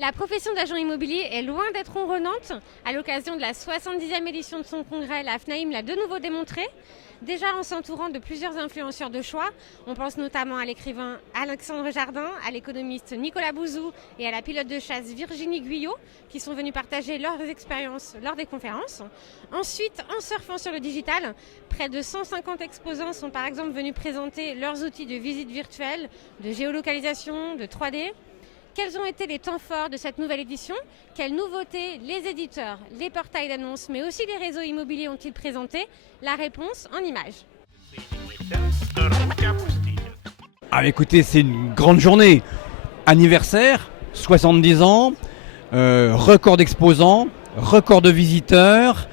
La profession d'agent immobilier est loin d'être ronronnante. À l'occasion de la 70e édition de son congrès, la FNAIM l'a de nouveau démontré. Déjà en s'entourant de plusieurs influenceurs de choix, on pense notamment à l'écrivain Alexandre Jardin, à l'économiste Nicolas Bouzou et à la pilote de chasse Virginie Guyot, qui sont venus partager leurs expériences lors des conférences. Ensuite, en surfant sur le digital, près de 150 exposants sont par exemple venus présenter leurs outils de visite virtuelle, de géolocalisation, de 3D. Quels ont été les temps forts de cette nouvelle édition? Quelles nouveautés les éditeurs, les portails d'annonces, mais aussi les réseaux immobiliers ont-ils présenté? La réponse en images. Ah écoutez, c'est une grande journée. Anniversaire, 70 ans, record d'exposants, record de visiteurs,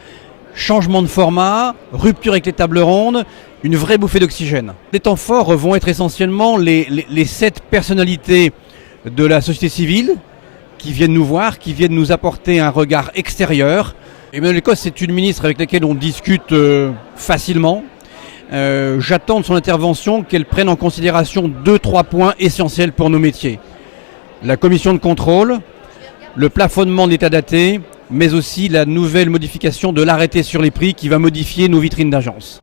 changement de format, rupture avec les tables rondes, une vraie bouffée d'oxygène. Les temps forts vont être essentiellement les 7 personnalités de la société civile qui viennent nous voir, qui viennent nous apporter un regard extérieur. Emmanuel Cos, c'est une ministre avec laquelle on discute facilement. J'attends de son intervention qu'elle prenne en considération 2-3 points essentiels pour nos métiers. La commission de contrôle, le plafonnement de l'état daté, mais aussi la nouvelle modification de l'arrêté sur les prix qui va modifier nos vitrines d'agence.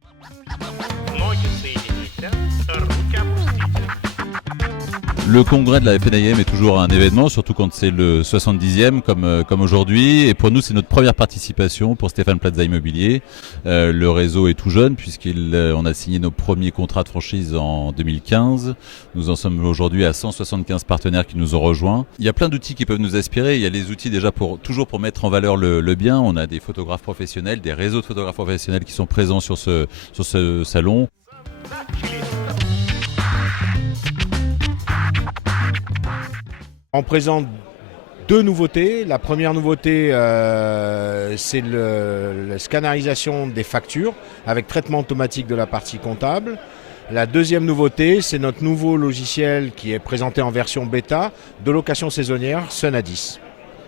Le congrès de la FNAIM est toujours un événement, surtout quand c'est le 70e comme aujourd'hui. Et pour nous, c'est notre première participation pour Stéphane Plaza Immobilier. Le réseau est tout jeune puisqu'on a signé nos premiers contrats de franchise en 2015. Nous en sommes aujourd'hui à 175 partenaires qui nous ont rejoints. Il y a plein d'outils qui peuvent nous inspirer. Il y a les outils déjà toujours pour mettre en valeur le bien. On a des photographes professionnels, des réseaux de photographes professionnels qui sont présents sur ce salon. On présente 2 nouveautés. La première nouveauté, c'est la scanarisation des factures avec traitement automatique de la partie comptable. La deuxième nouveauté, c'est notre nouveau logiciel qui est présenté en version bêta de location saisonnière Sunadis.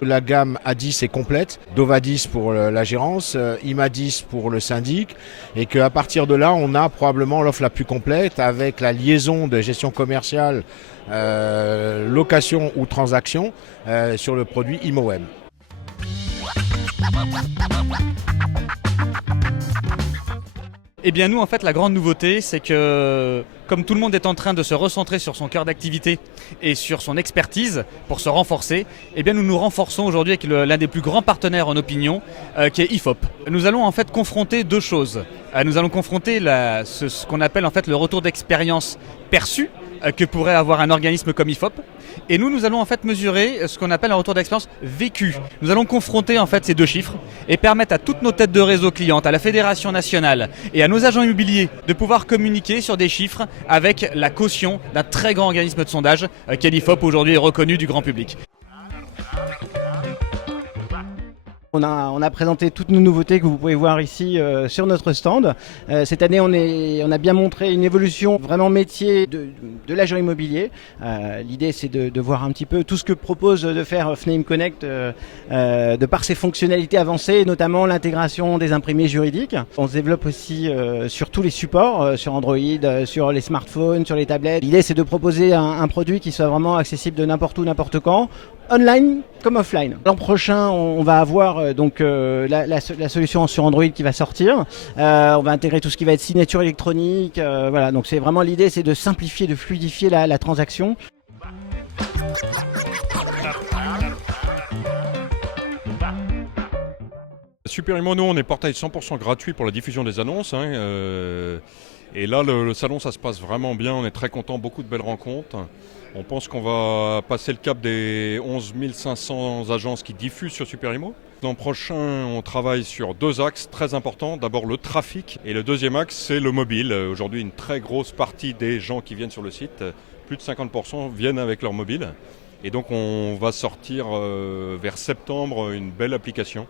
La gamme A10 est complète, Dovadis pour la gérance, Imadis pour le syndic, et qu'à partir de là, on a probablement l'offre la plus complète avec la liaison de gestion commerciale, location ou transaction sur le produit ImoWeb. Eh bien nous en fait la grande nouveauté c'est que comme tout le monde est en train de se recentrer sur son cœur d'activité et sur son expertise pour se renforcer, eh bien nous nous renforçons aujourd'hui avec l'un des plus grands partenaires en opinion qui est IFOP. Nous allons en fait confronter 2 choses. Nous allons confronter ce qu'on appelle en fait le retour d'expérience perçu que pourrait avoir un organisme comme IFOP. Et nous allons en fait mesurer ce qu'on appelle un retour d'expérience vécu. Nous allons confronter en fait ces 2 chiffres et permettre à toutes nos têtes de réseau clientes, à la Fédération nationale et à nos agents immobiliers de pouvoir communiquer sur des chiffres avec la caution d'un très grand organisme de sondage qu'est l'IFOP, aujourd'hui est reconnu du grand public. On a présenté toutes nos nouveautés que vous pouvez voir ici sur notre stand. Cette année, on a bien montré une évolution vraiment métier de l'agent immobilier. L'idée, c'est de voir un petit peu tout ce que propose de faire FNAIM Connect de par ses fonctionnalités avancées, notamment l'intégration des imprimés juridiques. On se développe aussi sur tous les supports, sur Android, sur les smartphones, sur les tablettes. L'idée, c'est de proposer un produit qui soit vraiment accessible de n'importe où, n'importe quand, online comme offline. L'an prochain, on va avoir la solution sur Android qui va sortir. On va intégrer tout ce qui va être signature électronique. Voilà, donc c'est vraiment l'idée, c'est de simplifier, de fluidifier la transaction. Super Imo, nous on est portail 100% gratuit pour la diffusion des annonces. Et là le salon ça se passe vraiment bien, on est très content, beaucoup de belles rencontres. On pense qu'on va passer le cap des 11 500 agences qui diffusent sur Super Imo. L'an prochain, on travaille sur 2 axes très importants. D'abord le trafic et le deuxième axe, c'est le mobile. Aujourd'hui, une très grosse partie des gens qui viennent sur le site, plus de 50% viennent avec leur mobile. Et donc on va sortir vers septembre une belle application.